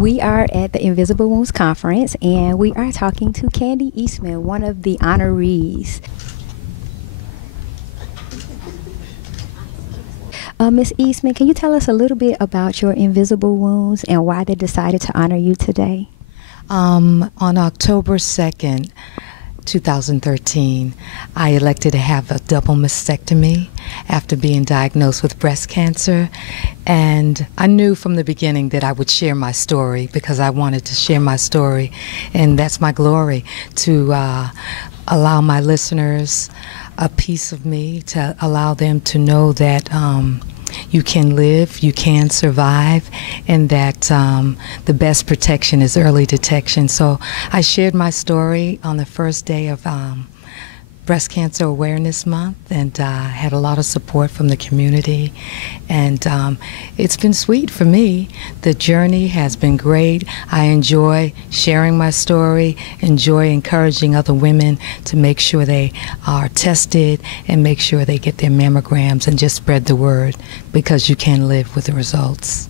We are at the Invisible Wounds Conference, and we are talking to Kandi Eastman, one of the honorees. Miss Eastman, can you tell us a little bit about your invisible wounds and why they decided to honor you today? On October 2nd, 2013, I elected to have a double mastectomy after being diagnosed with breast cancer. And I knew from the beginning that I would share my story because I wanted to share my story. And that's my glory, to allow my listeners a piece of me, to allow them to know that you can live, you can survive, and that the best protection is early detection. So I shared my story on the first day of Breast Cancer Awareness Month, and had a lot of support from the community, and it's been sweet for me. The journey has been great. I enjoy sharing my story, enjoy encouraging other women to make sure they are tested and make sure they get their mammograms and just spread the word, because you can live with the results.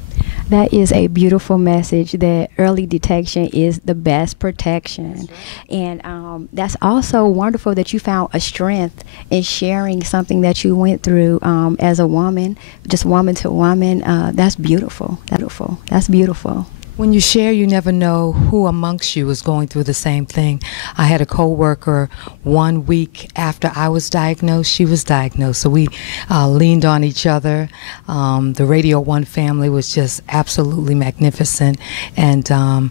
That is a beautiful message, that early detection is the best protection. And that's also wonderful that you found a strength in sharing something that you went through as a woman, just woman to woman. That's beautiful. That's beautiful. When you share, you never know who amongst you is going through the same thing. I had a co-worker 1 week after I was diagnosed, she was diagnosed. So we leaned on each other. The Radio 1 family was just absolutely magnificent. And I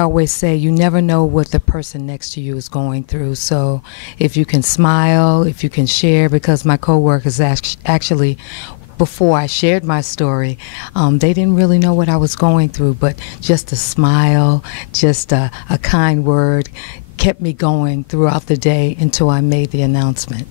always say you never know what the person next to you is going through. So if you can smile, if you can share, because my co-workers actually, before I shared my story, they didn't really know what I was going through, but just a smile, just a kind word kept me going throughout the day until I made the announcement.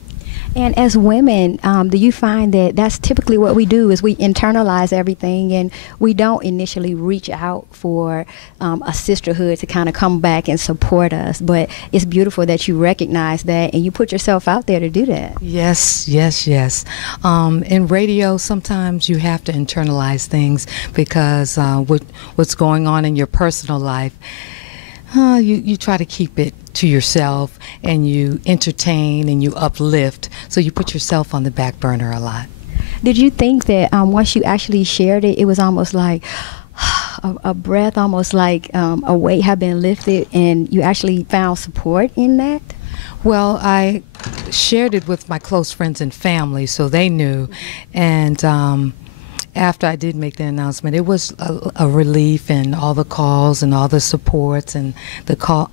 And as women, do you find that that's typically what we do, is we internalize everything and we don't initially reach out for a sisterhood to kind of come back and support us? But it's beautiful that you recognize that and you put yourself out there to do that. Yes, yes, yes. In radio, sometimes you have to internalize things because what's going on in your personal life, you try to keep it to yourself, and you entertain and you uplift, so you put yourself on the back burner a lot. Did you think that once you actually shared it, it was almost like a breath, almost like a weight had been lifted, and you actually found support in that? Well, I shared it with my close friends and family, so they knew. And after I did make the announcement, it was a relief, and all the calls and all the supports and the call.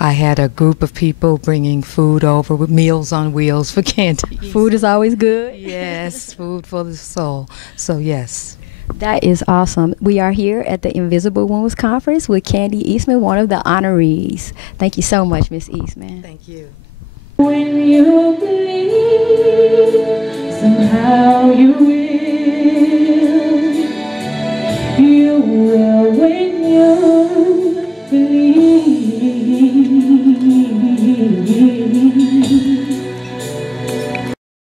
I had a group of people bringing food over with Meals on Wheels for Kandi. Food is always good. Yes, food for the soul. So yes. That is awesome. We are here at the Invisible Wounds Conference with Kandi Eastman, one of the honorees. Thank you so much, Miss Eastman. Thank you. When you believe, somehow you will.